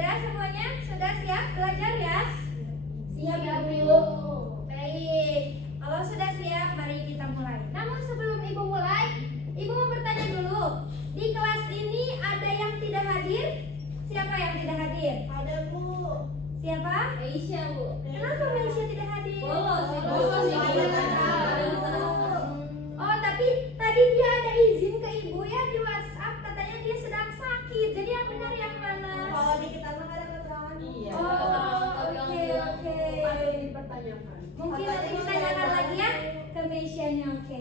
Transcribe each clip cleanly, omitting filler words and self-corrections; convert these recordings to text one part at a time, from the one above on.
Sudah semuanya? Sudah siap belajar ya? Siap, Bu. Baik. Kalau sudah siap, mari kita mulai. Namun sebelum Ibu mulai, Ibu mau bertanya dulu. Di kelas ini ada yang tidak hadir? Siapa yang tidak hadir? Ada, Bu. Siapa? Aisyah, Bu. Kenapa Malaysia tidak hadir? Bolos, Oh, tapi tadi dia ada izin ke Ibu ya di WhatsApp, katanya dia sedang sakit. Jadi yang benar yang mana? Kalau di kita mah ada keterangan. Iya. Oke. Patut dipertanyakan. Mungkin nanti ditanyakan lagi ya ke Malaysianya. Oke.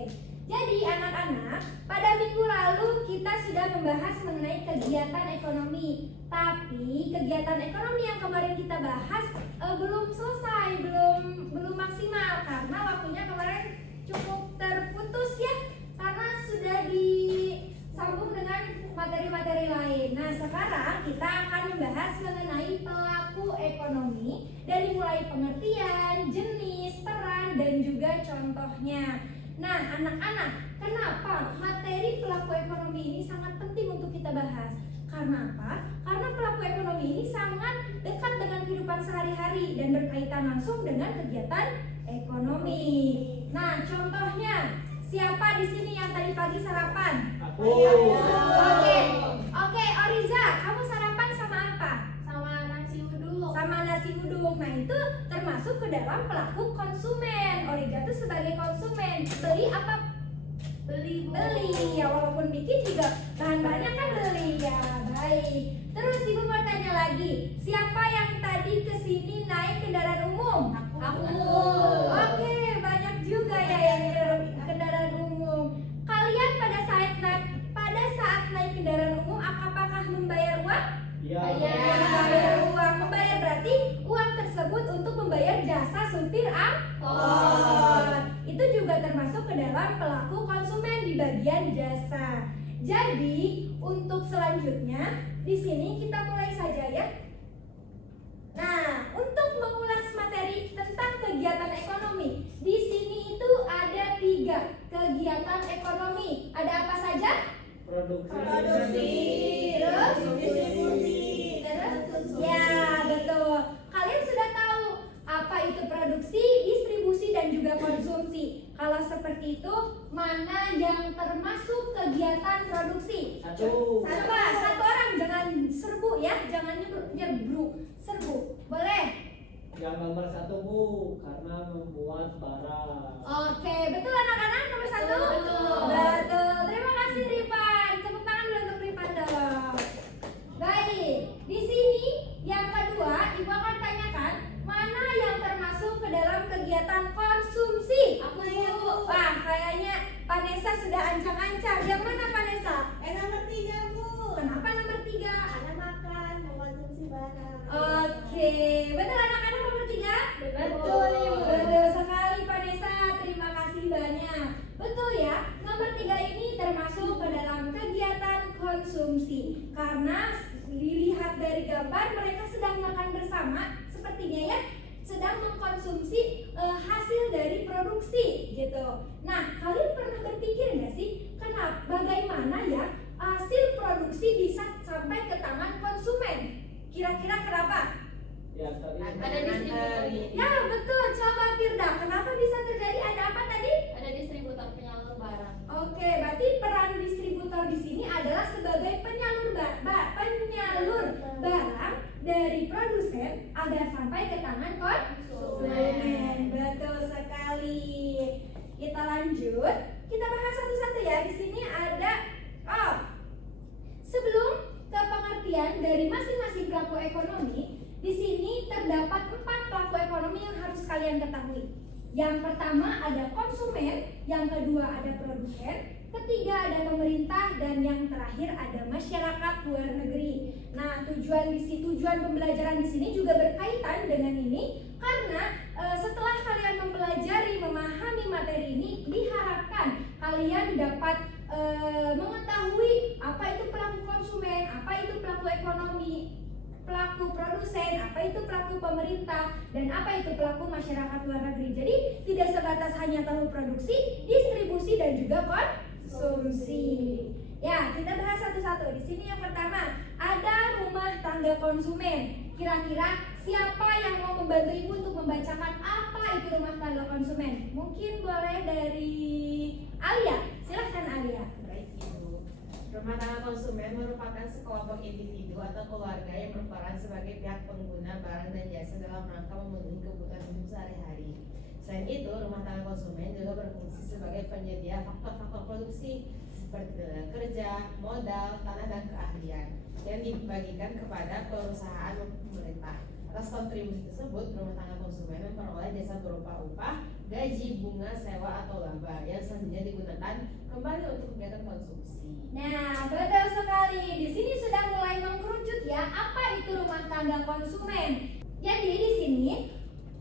Jadi anak-anak, pada minggu lalu kita sudah membahas mengenai kegiatan ekonomi. Tapi kegiatan ekonomi yang kemarin kita bahas belum selesai, belum maksimal karena waktunya kemarin cukup terputus ya, karena sudah disambung dengan materi-materi lain. Nah, sekarang kita akan membahas mengenai pelaku ekonomi dari mulai pengertian, jenis, peran, dan juga contohnya. Nah, anak-anak, kenapa materi pelaku ekonomi ini sangat penting untuk kita bahas? Karena apa? Karena pelaku ekonomi ini sangat dekat dengan kehidupan sehari-hari dan berkaitan langsung dengan kegiatan ekonomi. Nah, contohnya, siapa di sini yang tadi pagi sarapan? Aku. Oke, Oriza, kamu sarapan sama apa? Sama nasi uduk. Sama nasi uduk. Nah, itu termasuk ke dalam pelaku konsumen. Oriza itu sebagai konsumen. Beli apa? Beli ya, walaupun bikin juga bahan-bahannya kan beli ya. Baik. Terus Ibu mau tanya lagi, siapa yang tadi kesini naik kendaraan umum? Aku. Oke, banyak juga ya yang kendaraan umum. Kalian pada saat naik kendaraan umum, apakah membayar uang? Iya. Membayar uang. Membayar berarti uang tersebut untuk membayar jasa supir angkot. Itu juga termasuk ke dalam pelaku konsumen di bagian jasa. Jadi untuk selanjutnya di sini kita mulai saja ya. Nah, untuk mengulas materi tentang kegiatan ekonomi, di sini itu ada 3 kegiatan ekonomi. Ada apa saja? Produksi. Terus? Distribusi. Ya, betul. Kalian sudah tahu apa itu produksi, distribusi, dan juga konsumsi. Kalau seperti itu, mana yang termasuk kegiatan produksi? Satu. Satu orang, jangan serbu ya, jangan nyebru. Serbu, boleh? Yang nomor 1, Bu, karena membuat barang. Oke, betul anak-anak nomor 1? Betul. Betul. Terima kasih Rifan. Tepuk tangan dulu untuk Rifan dong. Baik, di sini yang kedua Ibu akan tanyakan mana yang termasuk ke dalam kegiatan konsumsi. Aku, Bu. Wah, kayaknya Vanessa sudah ancang-ancang. Yang mana Vanessa? Nomor 3, Bu. Kenapa nomor 3? Ada makan, mengkonsumsi barang. Oke, betul anak-anak nomor 3? Betul, Ibu. Betul sekali Vanessa, terima kasih banyak. Betul ya, nomor 3 ini termasuk ke dalam kegiatan konsumsi. Karena dilihat dari gambar mereka sedang makan bersama, sepertinya ya, sedang mengkonsumsi hasil dari produksi gitu. Nah, kalian pernah berpikir nggak sih, bagaimana ya hasil produksi bisa sampai ke tangan konsumen? Kira-kira kenapa? Yang tadi. Ada distributor. Ya betul, coba Firda, kenapa bisa terjadi? Ada apa tadi? Ada distributor penyalur barang. Oke, berarti peran distributor di sini adalah sebagai penyalur barang dari produsen agar sampai ke tangan konsumen. Betul sekali. Kita lanjut, kita bahas satu-satu ya. Di sini ada sebelum ke pengertian dari masing-masing pelaku ekonomi, di sini terdapat 4 pelaku ekonomi yang harus kalian ketahui. Yang pertama ada konsumen, yang kedua ada produsen, ketiga ada pemerintah, dan yang terakhir ada masyarakat luar negeri. Nah, tujuan pembelajaran di sini juga berkaitan dengan ini karena setelah kalian mempelajari, memahami materi ini, diharapkan kalian dapat mengetahui apa itu pelaku konsumen, apa itu pelaku ekonomi, pelaku produsen, apa itu pelaku pemerintah, dan apa itu pelaku masyarakat luar negeri. Jadi tidak sebatas hanya tahu produksi, distribusi, dan juga konsumsi. Ya, kita bahas satu-satu. Di sini yang pertama ada rumah tangga tangga konsumen. Kira-kira siapa yang mau membantu Ibu untuk membacakan apa itu rumah tangga konsumen? Mungkin boleh dari Alia. Silahkan Alia. Baik, Ibu. Rumah tangga konsumen merupakan sekelompok individu atau keluarga yang berperan sebagai pihak pengguna barang dan jasa dalam rangka memenuhi kebutuhan hidup sehari-hari. Selain itu, rumah tangga konsumen juga berfungsi sebagai penyedia faktor-faktor produksi seperti tenaga kerja, modal, tanah, dan keahlian yang dibagikan kepada perusahaan maupun pemerintah. Atas kontribusi tersebut, rumah tangga konsumen memperoleh jasa berupa upah, gaji, bunga, sewa, atau laba yang selanjutnya digunakan kembali untuk kegiatan konsumsi. Nah, betul sekali. Di sini sudah mulai mengkerucut ya, apa itu rumah tangga konsumen. Jadi di sini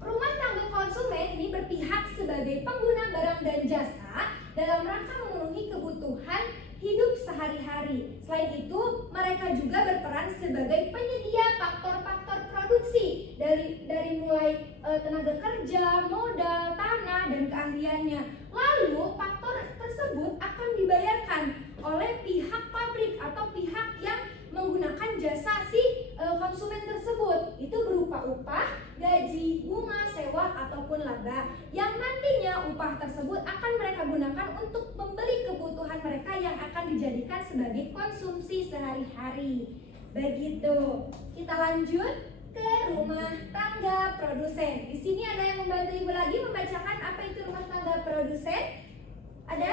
rumah tangga konsumen ini berpihak sebagai pengguna barang dan jasa dalam rangka memenuhi kebutuhan hidup sehari-hari. Selain itu, mereka juga berperan sebagai penyedia faktor-faktor produksi dari mulai tenaga kerja, modal, tanah, dan keahliannya. Lalu, faktor tersebut akan dibayarkan oleh pihak pabrik atau pihak yang menggunakan jasa si konsumen tersebut. Itu berupa upah, gaji, bunga, sewa, ataupun laba yang nantinya upah tersebut akan mereka gunakan untuk membeli kebutuhan mereka yang akan dijadikan sebagai konsumsi sehari-hari. Begitu. Kita lanjut ke rumah tangga produsen. Di sini ada yang membantu Ibu lagi membacakan apa itu rumah tangga produsen? Ada?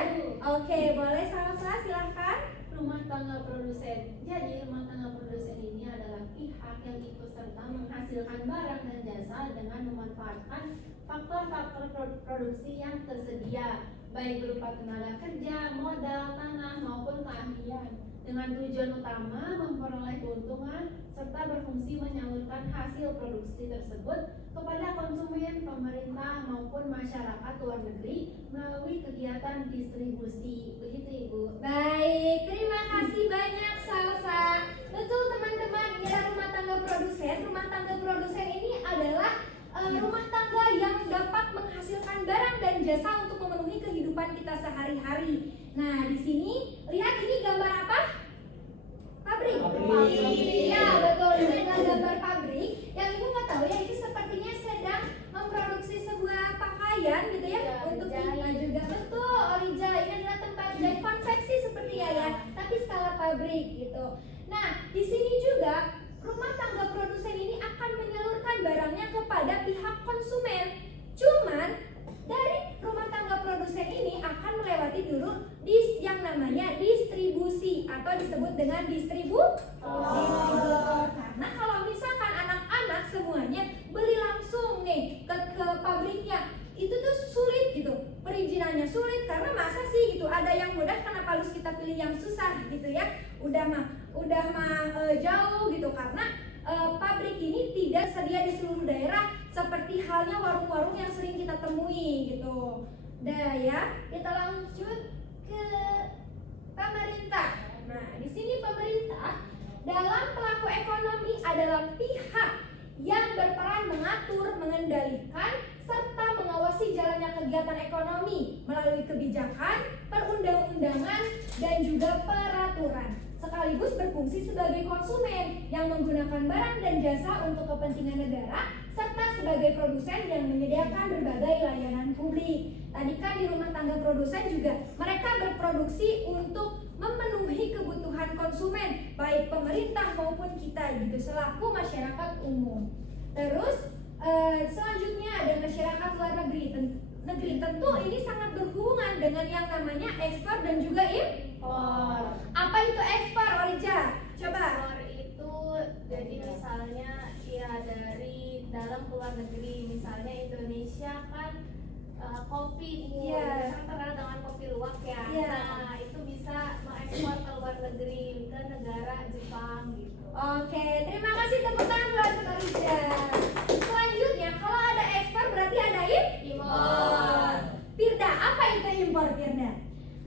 Oke, boleh sama-sama silahkan. Rumah tangga produsen. Jadi, rumah tangga produsen ini adalah pihak yang ikut serta menghasilkan barang dan jasa dengan memanfaatkan faktor-faktor produksi yang tersedia, baik berupa tenaga kerja, modal, tanah, maupun keahlian, dengan tujuan utama memperoleh keuntungan serta berfungsi menyalurkan hasil produksi tersebut kepada konsumen, pemerintah, maupun masyarakat luar negeri melalui kegiatan distribusi. Begitu, Ibu. Baik, terima kasih banyak Salsa. Betul teman-teman, ya rumah tangga produsen. Rumah tangga produsen ini adalah rumah tangga yang dapat menghasilkan barang dan jasa untuk memenuhi kehidupan kita sehari-hari. Nah, di sini lihat ini gambar apa? Pabrik. Pabrik. Ya, betul. Ini adalah gambar pabrik yang Ibu nggak tahu ya, ini sepertinya sedang memproduksi sebuah pakaian gitu ya, Ya, untuk dijahit. kita juga. Betul, Orija. Ini adalah tempat jahit konveksi sepertinya ya, tapi skala pabrik gitu. Nah, di sini juga rumah tangga produsen ini akan menyalurkan barangnya kepada pihak konsumen. Cuman dari rumah tangga produsen ini akan melewati dulu yang namanya distribusi atau disebut dengan distributor. Karena kalau misalkan anak-anak semuanya beli langsung nih ke pabriknya, itu tuh sulit gitu, perizinannya sulit. Karena masa sih gitu, ada yang mudah kenapa harus kita pilih yang susah gitu ya. Udah mah jauh gitu, karena pabrik ini tidak sedia di seluruh daerah seperti halnya warung-warung yang sering kita temui gitu. Dah ya, kita lanjut ke pemerintah. Nah, di sini pemerintah dalam pelaku ekonomi adalah pihak yang berperan mengatur, mengendalikan, serta mengawasi jalannya kegiatan ekonomi melalui kebijakan, perundang-undangan, dan juga peraturan. Sekaligus berfungsi sebagai konsumen yang menggunakan barang dan jasa untuk kepentingan negara, serta sebagai produsen yang menyediakan berbagai layanan publik. Tadi kan di rumah tangga produsen juga mereka berproduksi untuk memenuhi kebutuhan konsumen, baik pemerintah maupun kita gitu, selaku masyarakat umum. Terus selanjutnya ada masyarakat luar negeri. Tentu ini sangat berhubungan dengan yang namanya ekspor dan juga impor. Apa itu ekspor, Orija? Coba. Ekspor itu jadi misalnya ya dari dalam ke luar negeri. Misalnya Indonesia kan kopi, Iya. kan terkenal dengan kopi luwak ya. Iya. Nah, itu bisa mengekspor ke luar negeri, ke negara Jepang gitu. Oke, terima kasih tepuk tangan buat Orija. Selanjutnya, kalau ada ekspor berarti ada Impor. Pirda, apa itu impor, Pirda?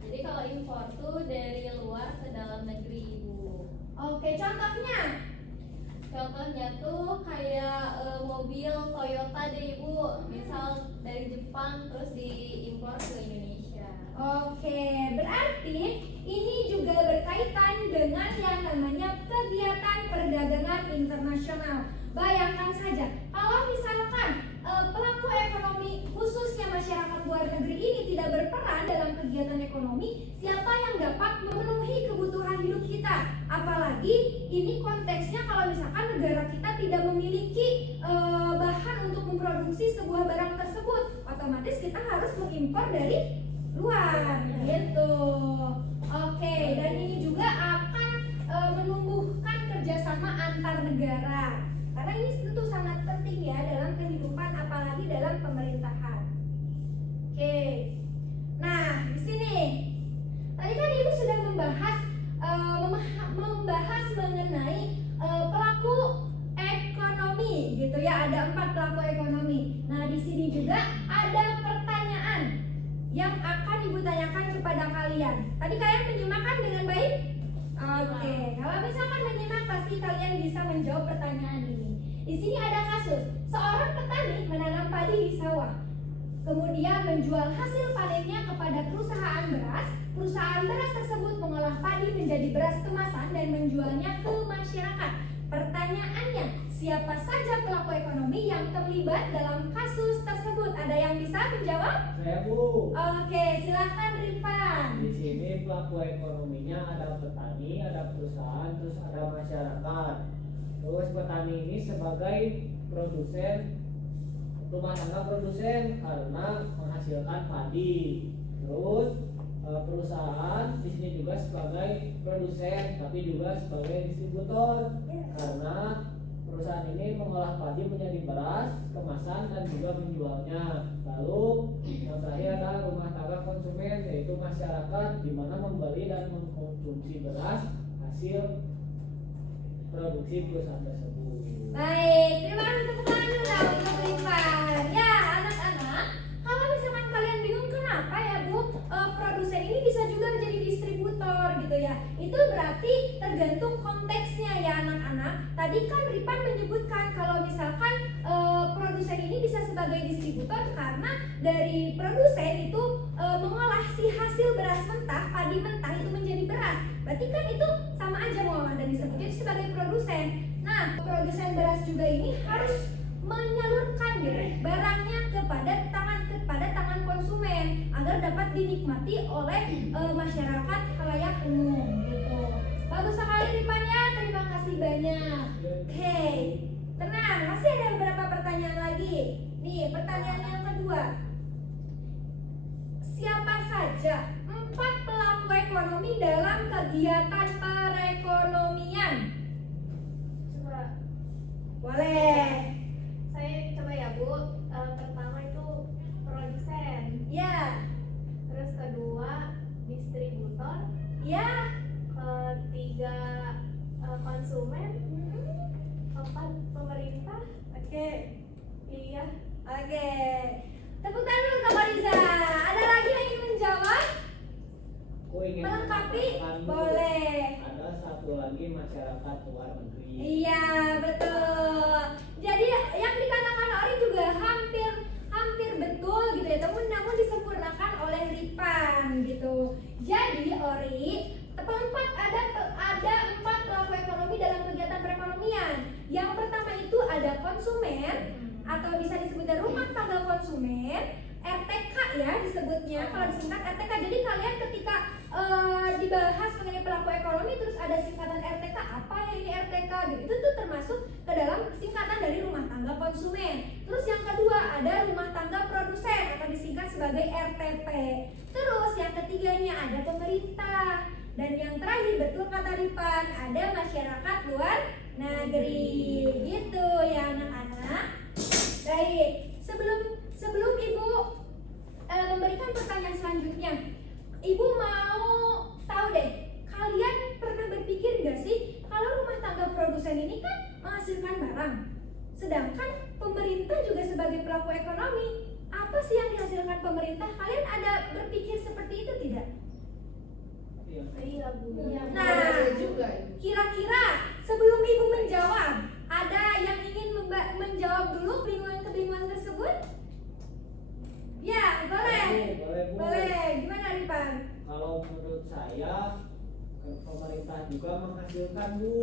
Jadi kalau impor tuh dari luar ke dalam negeri, Ibu. Oke, contohnya. Contohnya tuh kayak mobil Toyota deh, Ibu. Misal dari Jepang terus diimpor ke Indonesia. Oke, berarti ini juga berkaitan dengan yang namanya kegiatan perdagangan internasional. nasional. Bayangkan saja, kalau misalkan pelaku ekonomi khususnya masyarakat luar negeri ini tidak berperan dalam kegiatan ekonomi, siapa yang dapat memenuhi kebutuhan hidup kita? Apalagi ini konteksnya kalau misalkan negara kita tidak memiliki bahan untuk memproduksi sebuah barang tersebut, otomatis kita harus mengimpor dari luar, gitu. Oke, dan ini juga akan menumbuhkan kerjasama antar negara. Karena ini tentu sangat penting ya dalam kehidupan, apalagi dalam pemerintahan. Oke, nah di sini tadi kan ibu sudah membahas mengenai pelaku ekonomi, gitu ya. Ada 4 pelaku ekonomi. Nah di sini juga ada pertanyaan yang akan ibu tanyakan kepada kalian. Tadi kalian menyimak kan dengan baik? Oke, kalau misalkan menyimak pasti kalian bisa menjawab pertanyaan ini. Di sini ada kasus seorang petani menanam padi di sawah, kemudian menjual hasil panennya kepada perusahaan beras. Perusahaan beras tersebut mengolah padi menjadi beras kemasan dan menjualnya ke masyarakat. Pertanyaannya, siapa saja pelaku ekonomi yang terlibat dalam kasus tersebut? Ada yang bisa menjawab? Saya, Bu. Oke, silahkan Rifan. Di sini pelaku ekonominya ada petani, ada perusahaan, terus ada masyarakat. Terus petani ini sebagai produsen, rumah tangga produsen karena menghasilkan padi. Terus perusahaan di sini juga sebagai produsen, tapi juga sebagai distributor karena perusahaan ini mengolah padi menjadi beras kemasan dan juga menjualnya. Lalu yang terakhir adalah rumah tangga konsumen, yaitu masyarakat di mana membeli dan mengkonsumsi beras hasil produksi perusahaan tersebut. Baik, terima kasih tepuk tangan dulu untuk Rifan. Ya, anak-anak, kalau misalkan kalian bingung kenapa ya Bu, produsen ini bisa juga menjadi distributor gitu ya. Itu berarti tergantung konteksnya ya anak-anak. Tadi kan Rifan menyebutkan kalau misalkan produsen ini bisa sebagai distributor karena dari produsen itu mengolah si hasil beras mentah, padi mentah itu menjadi beras. Berarti kan itu sama aja mengolah dan disebutnya sebagai produsen. Nah, produsen beras juga ini harus menyalurkan gitu barangnya kepada tangan konsumen agar dapat dinikmati oleh masyarakat khalayak umum gitu. Bagus sekali Rifan ya, terima kasih banyak. Oke, tenang, masih ada beberapa pertanyaan lagi. Nih, pertanyaan yang kedua. Siapa saja 4 pelaku ekonomi dalam kegiatan perekonomian? Coba Boleh. saya coba ya Bu. Pertama itu produsen, Ya, terus kedua distributor, ya. ketiga konsumen, keempat pemerintah. Oke. Iya. Oke. Tepuk tangan dulu Kak Mariza. Ada lagi yang ingin menjawab? Aku ingin Melengkapi? menambahkan, Bu, Boleh. ada satu lagi masyarakat luar negeri. Iya, betul. Jadi yang dikatakan Ori juga hampir betul gitu ya, namun disempurnakan oleh Rifan gitu. Jadi Ori, ada 4 pelaku ekonomi dalam kegiatan perekonomian. Yang pertama itu ada konsumen atau bisa disebutnya rumah tangga konsumen, RTK ya disebutnya, kalau disingkat RTK. Jadi kalian ketika dibahas mengenai pelaku ekonomi terus ada singkatan RTK, apa ya ini RTK gitu, itu tuh termasuk ke dalam singkatan dari rumah tangga konsumen. Terus yang kedua ada rumah tangga produsen atau disingkat sebagai RTP. Terus yang ketiganya ada pemerintah. Dan yang terakhir betul kata Rifan, ada masyarakat luar negeri. Gitu ya anak-anak. Baik, sebelum Ibu memberikan pertanyaan selanjutnya, Ibu mau tahu deh, kalian pernah berpikir gak sih kalau rumah tangga produsen ini kan menghasilkan barang, sedangkan pemerintah juga sebagai pelaku ekonomi, apa sih yang dihasilkan pemerintah? Kalian ada berpikir seperti itu tidak? Iya Bu. Nah, juga. kira-kira sebelum Ibu menjawab, ada yang ingin menjawab dulu kebingungan tersebut? Ya, boleh. Boleh, Bu. Boleh. Gimana Rifan? Kalau menurut saya pemerintah juga menghasilkan, Bu,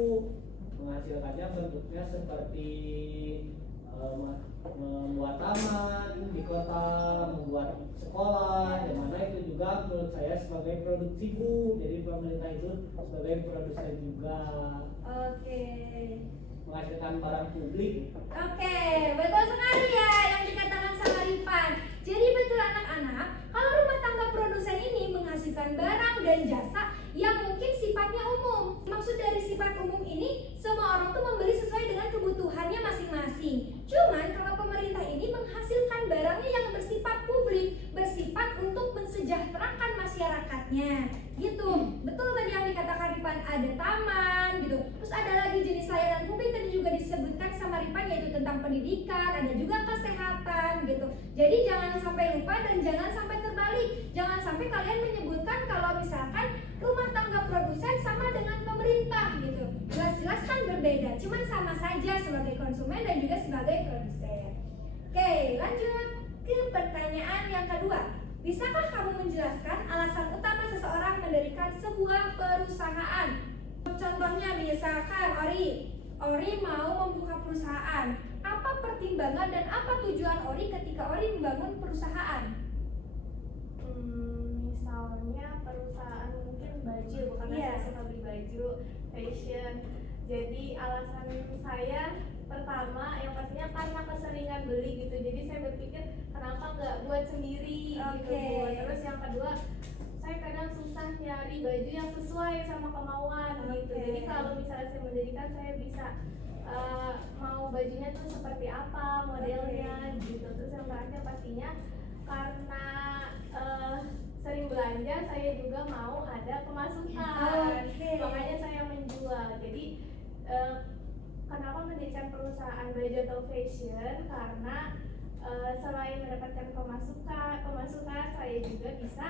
menghasilkannya bentuknya seperti membuat taman di kota, membuat sekolah, yang mana itu juga menurut saya sebagai produksi Bu. Jadi pemerintah itu sebagai produsen juga Oke. menghasilkan barang publik. Oke, betul sekali ya yang dikatakan sama Ripan. Jadi betul anak-anak, kalau rumah tangga produsen ini menghasilkan barang dan jasa yang mungkin sifatnya umum. Maksud dari sifat umum ini, semua orang tuh membeli sesuai dengan kebutuhannya masing-masing. Cuman kalau pemerintah ini menghasilkan barangnya yang bersifat publik, bersifat untuk mensejahterakan masyarakatnya. Gitu. Betul tadi yang dikatakan Ripan, ada taman gitu. Terus ada lagi jenis layanan publik tadi juga disebutkan sama Ripan, yaitu tentang pendidikan, ada juga kesehatan gitu. Jadi jangan sampai lupa dan jangan sampai terbalik. Jangan sampai kalian menyebutkan kalau misalkan rumah tangga produsen sama dengan pemerintah gitu. Jelas-jelas kan berbeda, cuman sama saja sebagai konsumen dan juga sebagai produsen. Oke, lanjut ke pertanyaan yang kedua. Bisakah kamu menjelaskan alasan utama seseorang mendirikan sebuah perusahaan? Contohnya misalkan Ori mau membuka perusahaan. Apa pertimbangan dan apa tujuan Ori ketika Ori membangun perusahaan? Misalnya perusahaan mungkin baju, bukan Iya. saya suka beli baju, fashion. Jadi alasan saya pertama yang pastinya karena keseringan beli gitu. Jadi saya berpikir kenapa nggak buat sendiri gitu Oke. Bu. Terus yang kedua, saya kadang susah nyari baju yang sesuai sama kemauan gitu. Oke. Jadi kalau misalnya saya mendirikan, saya bisa mau bajunya tuh seperti apa modelnya gitu. Terus yang terakhir pastinya karena sering belanja, saya juga mau ada pemasukan. Oke. Makanya saya menjual. Jadi kenapa mendirikan perusahaan baju atau fashion? Karena selain mendapatkan pemasukan, saya juga bisa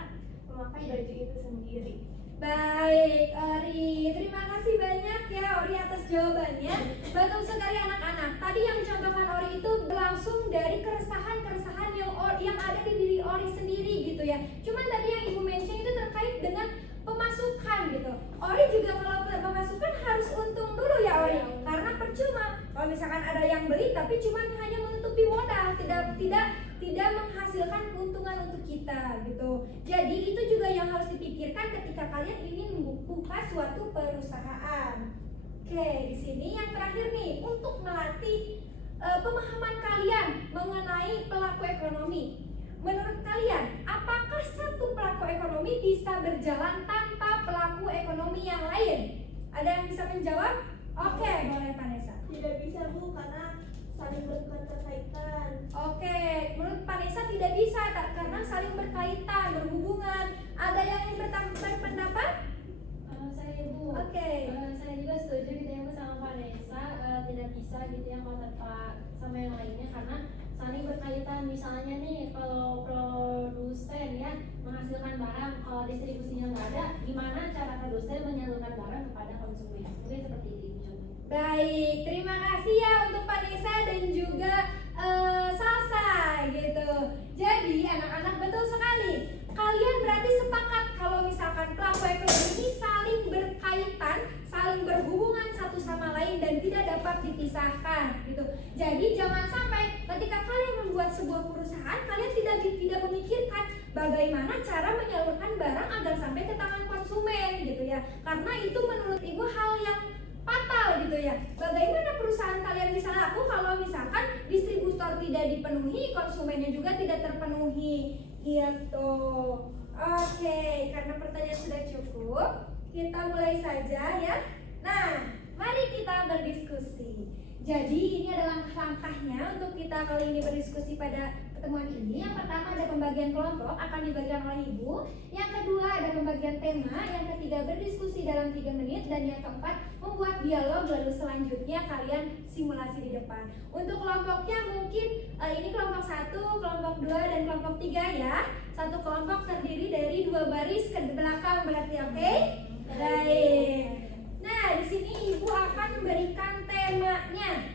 memakai baju itu sendiri. Baik, Ori. Terima kasih banyak ya Ori atas jawabannya. Betul sekali anak-anak. Tadi yang dicontohkan Ori itu berlangsung dari keresahan-keresahan yang ada di diri Ori sendiri gitu ya. Cuman tadi yang Ibu mention itu terkait dengan pemasukan gitu. Ori juga kalau pemasukan harus untung dulu ya Ori. Karena percuma kalau misalkan ada yang beli tapi cuman hanya menutupi modal, tidak menghasilkan keuntungan untuk kita gitu. Jadi itu juga yang harus dipikirkan ketika kalian ingin membuka suatu perusahaan. Oke, di sini yang terakhir nih untuk melatih pemahaman kalian mengenai pelaku ekonomi. Menurut kalian, apakah satu pelaku ekonomi bisa berjalan tanpa pelaku ekonomi yang lain? Ada yang bisa menjawab? Oke, boleh Vanessa. Tidak bisa Bu, karena saling berkaitan. Oke, menurut Vanessa tidak bisa karena saling berkaitan, berhubungan. Ada yang ingin berpendapat? Saya Bu, Oke. saya juga setuju gitu ya Bu sama Vanessa, tidak bisa gitu ya kalau tanpa sama yang lainnya karena saling berkaitan. Misalnya nih kalau produsen ya menghasilkan barang, kalau distribusinya nggak ada, gimana cara produsen menyalurkan barang kepada konsumen? Mungkin seperti itu contohnya. Baik, terima kasih ya untuk Vanessa dan juga Salsa gitu. Jadi anak-anak betul sekali. Kalian berarti sepakat kalau misalkan pelaku ekonomi ini saling berkaitan, saling berhubungan satu sama lain dan tidak dapat dipisahkan gitu. Jadi jangan sampai ketika kalian membuat sebuah perusahaan, kalian tidak memikirkan bagaimana cara menyalurkan barang agar sampai ke tangan konsumen gitu ya. Karena itu menurut Ibu hal yang fatal gitu ya. Bagaimana perusahaan kalian bisa laku kalau misalkan distributor tidak dipenuhi, konsumennya juga tidak terpenuhi gitu. Oke, karena pertanyaan sudah cukup, kita mulai saja ya. Nah, mari kita berdiskusi. Jadi ini adalah langkahnya untuk kita kali ini berdiskusi pada pertemuan ini. Yang pertama ada pembagian kelompok akan diberikan oleh Ibu. Yang kedua ada pembagian tema. Yang ketiga berdiskusi dalam 3 menit. Dan yang keempat membuat dialog, lalu selanjutnya kalian simulasi di depan. Untuk kelompoknya mungkin ini kelompok 1, kelompok 2, dan kelompok 3 ya. Satu kelompok terdiri dari 2 baris ke belakang berarti, oke? Baik. Nah, di sini Ibu akan memberikan temanya.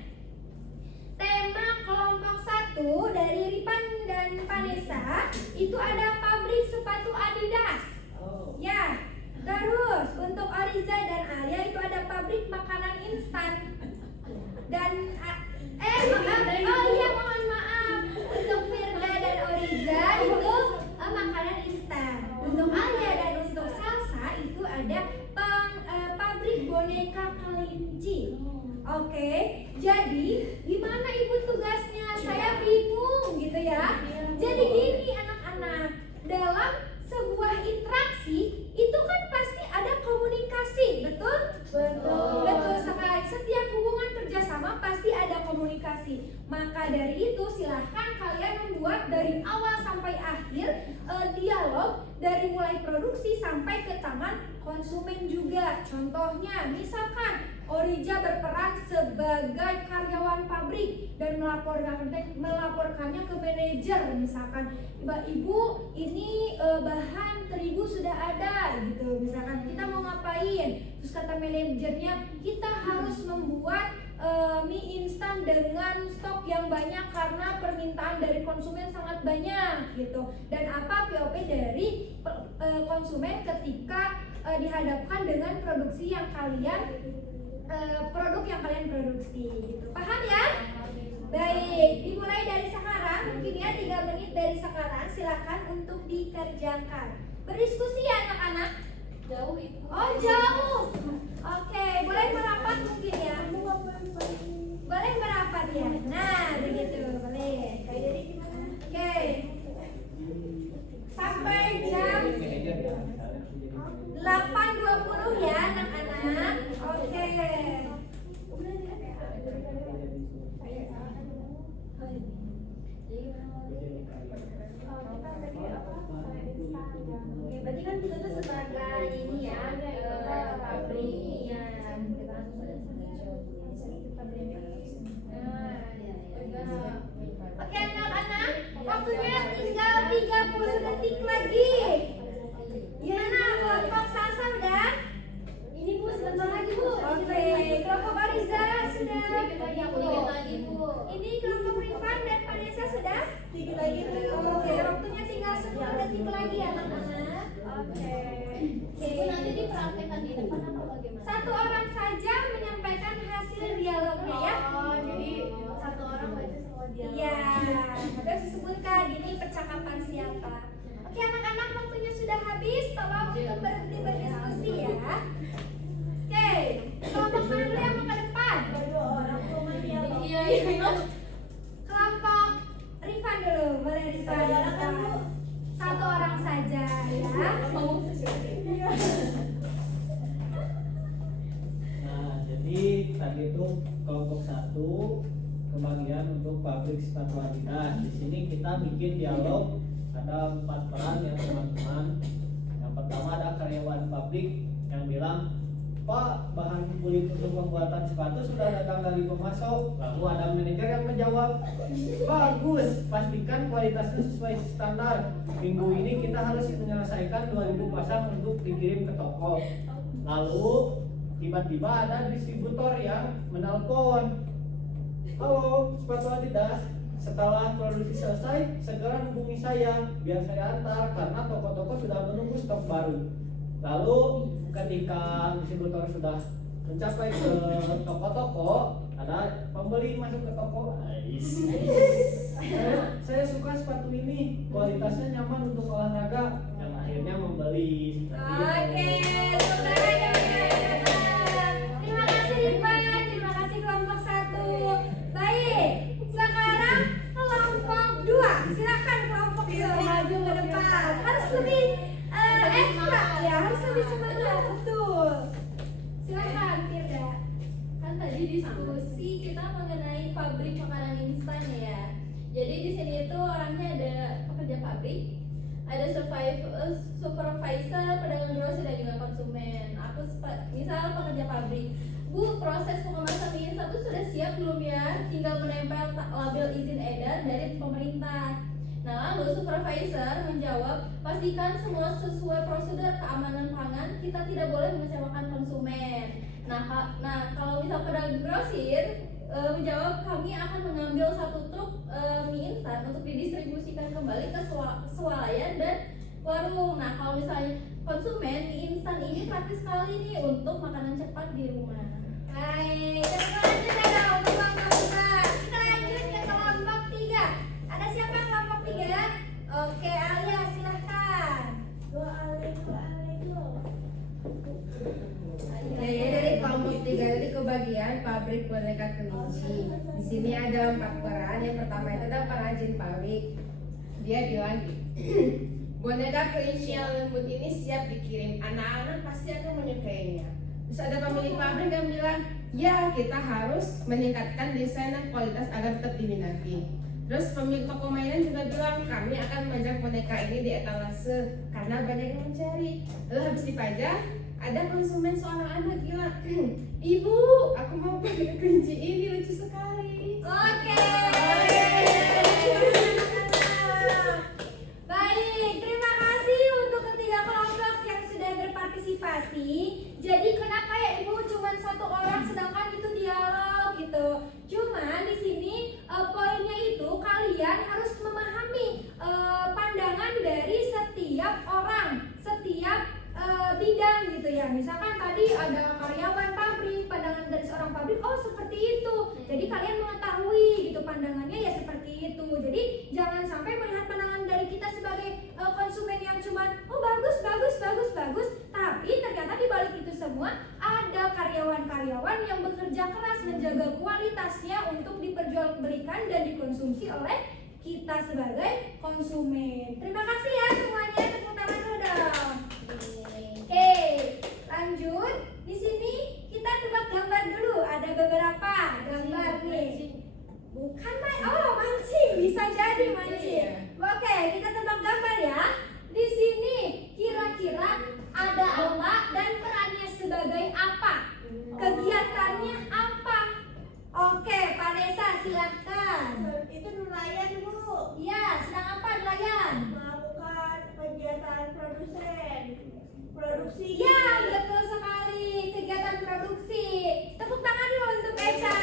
Tema kelompok 1 dari Ripan dan Vanessa itu ada pabrik sepatu Adidas. Oh. Ya. Terus untuk Oriza dan Alia itu ada pabrik makanan instan. Oke, jadi gimana ibu tugasnya? Saya bingung gitu ya. Jadi gini anak-anak, dalam sebuah interaksi itu kan pasti ada komunikasi, betul? Betul sekali. Setiap hubungan kerjasama pasti ada komunikasi. Maka dari itu silahkan kalian membuat dari awal sampai akhir dialog dari mulai produksi sampai ke tangan konsumen juga. Contohnya, misalkan Orija berperan sebagai karyawan pabrik dan melaporkannya ke manajer, misalkan, Ibu, ini bahan terigu sudah ada, gitu. Misalkan kita mau ngapain, terus kata manajernya kita harus membuat mie instan dengan stok yang banyak karena permintaan dari konsumen sangat banyak, gitu. Dan apa POP dari konsumen ketika dihadapkan dengan produksi yang produk yang kalian produksi, gitu. Paham ya? Baik, dimulai dari sekarang, mungkin ya 3 menit dari sekarang, silakan untuk dikerjakan. Berdiskusi ya anak-anak. Jauh itu. Oh jauh. Oke, boleh merapat mungkin ya. Boleh merapat ya. Nah, begitu, boleh. Kayak dari gimana? Oke. Sampai jam 8.20 ya anak-anak. Oke. Oke, berarti kan kita tuh sebagai ini ya, pabrik ya. Kita langsung pada Oke anak-anak, waktunya tinggal 30 detik lagi. Gimana kelompok Salsa udah? Ini Bu, sebentar lagi Bu. Oke, kelompok Ariza sudah. Dikit lagi Bu. Ini kelompok Rifan dan Vanessa sudah? Dikit lagi. Oke, waktunya tinggal 10 detik lagi anak-anak. Oke. Bu, nanti dipraktekkan di depan apa bagaimana? Satu orang saja menyampaikan hasil dialognya ya. Oh, jadi satu orang baca semua dialog. Iya, harus disebutkan ini percakapan siapa. Oke anak-anak, waktunya sudah habis. Tolong untuk berhenti berdiskusi ya. Oke, kelompok mana dulu yang mau ke depan? Iya. Kelompok Rifan dulu, boleh Rifan. Satu orang saja ya. Nah, jadi tadi itu kelompok 1 kebagian untuk pabrik sepatu Adidas. Di sini kita bikin dialog, ada 4 peran ya teman-teman. Yang pertama ada karyawan pabrik yang bilang, Pak, bahan kulit untuk pembuatan sepatu sudah datang dari pemasok. Lalu ada manajer yang menjawab, bagus, pastikan kualitasnya sesuai standar. Minggu ini kita harus menyelesaikan 2000 pasang untuk dikirim ke toko. Lalu tiba-tiba ada distributor yang menelpon, halo, sepatu Adidas, setelah produksi selesai segera hubungi saya biar saya antar karena toko-toko sudah menunggu stok baru. Lalu ketika distributor sudah mencapai ke toko-toko, ada pembeli masuk ke toko. Saya suka sepatu ini, kualitasnya nyaman untuk olahraga. Yang akhirnya membeli. Oke, sebenarnya terima kasih Rifan, terima kasih kelompok 1. Baik, sekarang kelompok 2. Silakan kelompok 2 maju ke depan. Harus lebih ekstra ya, harus lebih semangat, betul. Silakan Firda. Kan tadi diskusi kita mengenai pabrik makanan instan ya. Jadi di sini itu orangnya ada pekerja pabrik, ada supervisor, pedagang grosir dan juga konsumen. Aku misal pekerja pabrik. Bu, proses pengemasan mie instan itu sudah siap belum ya? Tinggal menempel label izin edar dari pemerintah. Nah, lalu supervisor menjawab, pastikan semua sesuai prosedur keamanan pangan, kita tidak boleh mengecewakan konsumen. Nah, kalau misal pedagang grosir menjawab, kami akan mengambil 1 truk mie instan untuk didistribusikan kembali ke swalayan dan warung. Nah, kalau misalnya konsumen, mie instan ini praktis sekali nih untuk makanan cepat di rumah. Baik, terima kasih dong untuk kelompok 2. Kita lanjut ke kelompok 3. Ada siapa kelompok 3? Oke, Alia silahkan. Dari kelompok 3 tadi kebagian pabrik pabrik boneka kelinci. Di sini ada 4 peran. Yang pertama itu adalah pengrajin pabrik. Dia bilang boneka kelinci yang lembut ini siap dikirim. Anak-anak pasti akan menyukainya. Terus ada pemilik pabrik yang bilang, ya kita harus meningkatkan desain dan kualitas agar tetap diminati. Terus pemilik toko mainan juga bilang, kami akan memajang boneka ini di etalase karena banyak yang mencari. Lalu habis dipajang, ada konsumen seorang anak bilang, ibu, aku mau boneka kelinci ini, lucu sekali. Oke. Baik, terima kasih untuk ketiga kelompok yang sudah berpartisipasi. Jadi kenapa ya Ibu cuma 1 orang sedangkan itu dialog gitu. Cuman di sini poinnya itu kalian harus memahami pandangan dari setiap orang, setiap bidang gitu ya. Misalkan tadi ada karyawan pabrik, pandangan dari seorang pabrik, oh seperti itu. Jadi kalian mengetahui gitu pandangannya ya seperti itu. Jadi jangan sampai melihat pandangan dari kita sebagai konsumen yang cuma oh bagus, tapi ternyata di balik itu semua ada karyawan-karyawan yang bekerja keras menjaga kualitasnya untuk diperjualbelikan dan dikonsumsi oleh kita sebagai konsumen. Terima kasih ya semuanya, tepuk tangan dulu dong. Oke, lanjut. Di sini kita tebak gambar dulu. Ada beberapa gambar nih. Bukan mancing, bisa jadi mancing. Oke, kita tebak gambar ya. Di sini kira-kira ada apa dan perannya sebagai apa? Kegiatannya apa? Oke, Pak Desa silahkan. Itu nelayan, Bu. Ya, sedang apa nelayan? Melakukan kegiatan produksi. Ya, betul sekali, kegiatan produksi. Tepuk tangan dulu untuk Eca.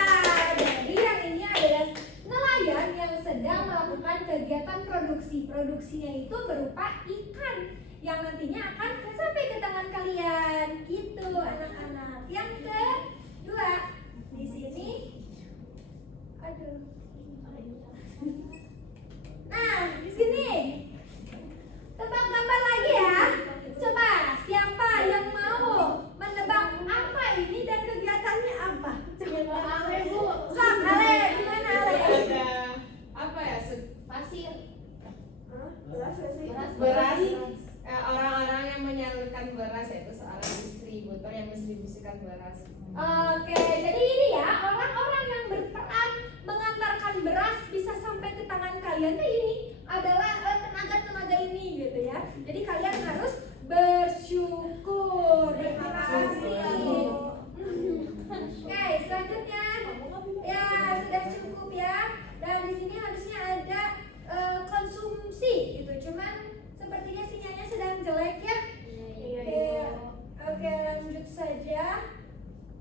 Jadi yang ini adalah nelayan yang sedang melakukan kegiatan produksi. Produksinya itu berupa ikan yang nantinya akan sampai ke tangan kalian. Gitu anak-anak. Yang kedua, di sini nah, di sini tebak gambar lagi ya. Coba siapa yang mau menebak apa ini dan kegiatannya apa? Ale, Bu. Sok, Ale, gimana Ale? Ada apa ya? Pasir. Beras. Orang-orang yang menyalurkan beras yaitu seorang distributor yang mendistribusikan beras. Oke, jadi ini ya orang-orang yang berperan mengantarkan beras bisa sampai ke tangan kalian tuh ini adalah tenaga-tenaga ini gitu ya. Jadi kalian harus bersyukur. Terima kasih. Oke, selanjutnya ya sudah cukup ya. Dan di sini harusnya ada konsumsi gitu. Cuman sepertinya sinyalnya sedang jelek ya. Oke, lanjut saja.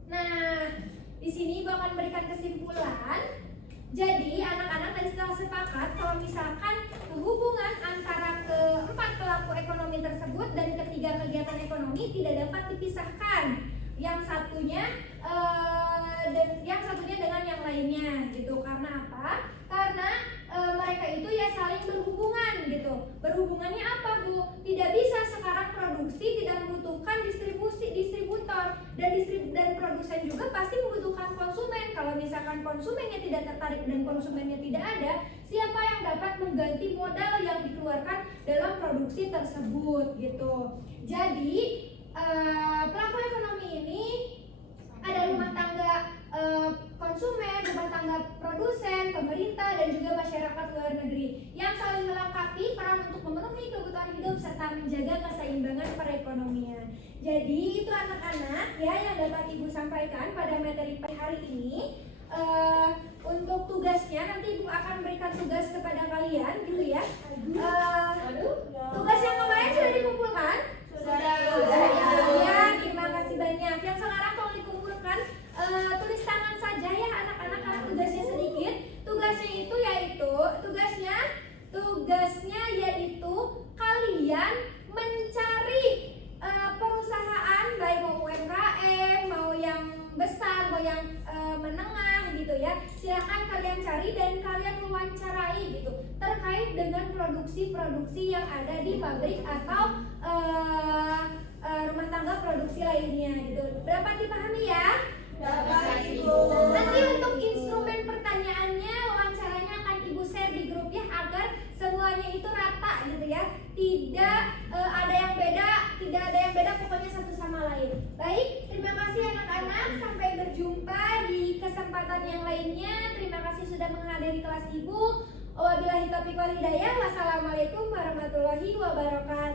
Nah, di sini Ibu akan berikan kesimpulan. Jadi anak-anak tadi setelah sepakat kalau misalkan hubungan antara keempat pelaku ekonomi tersebut dan ketiga kegiatan ekonomi tidak dapat dipisahkan. Yang satunya dengan yang lainnya gitu. Karena apa? Karena mereka itu ya saling berhubungan gitu. Berhubungannya apa, Bu? Tidak bisa sekarang produksi tidak membutuhkan distributor dan produsen juga pasti membutuhkan konsumen. Kalau misalkan konsumennya tidak tertarik dan konsumennya tidak ada, siapa yang dapat mengganti modal yang dikeluarkan dalam produksi tersebut gitu. Jadi pelaku ekonomi ini ada rumah tangga konsumen, rumah tangga produsen, pemerintah, dan juga masyarakat luar negeri yang saling melengkapi peran untuk memenuhi kebutuhan hidup serta menjaga keseimbangan perekonomian. Jadi itu anak-anak ya yang dapat Ibu sampaikan pada materi hari ini. Untuk tugasnya nanti Ibu akan berikan tugas kepada kalian gitu ya. Tugas yang kemarin sudah dikumpulkan? Sudah. Ya, terima kasih banyak. Yang sekarang kalau dikumpulkan tulis tangan saja ya anak-anak karena tugasnya sedikit. Tugasnya yaitu kalian mencari perusahaan baik mau UMKM, mau yang besar, mau yang menengah gitu ya. Silakan kalian cari dan kalian wawancarai gitu terkait dengan produksi-produksi yang ada di pabrik atau rumah tangga produksi lainnya gitu. Dapat dipahami ya? Dapat Ibu. Nanti untuk instrumen pertanyaannya, wawancaranya akan Ibu share di grup ya, agar semuanya itu rata gitu ya. Tidak ada yang beda, tidak ada yang beda, pokoknya satu sama lain. Baik, terima kasih anak-anak, sampai berjumpa di kesempatan yang lainnya. Terima kasih sudah menghadiri kelas Ibu. Wabillahi taufiq wal hidayah. Wassalamualaikum warahmatullahi wabarakatuh.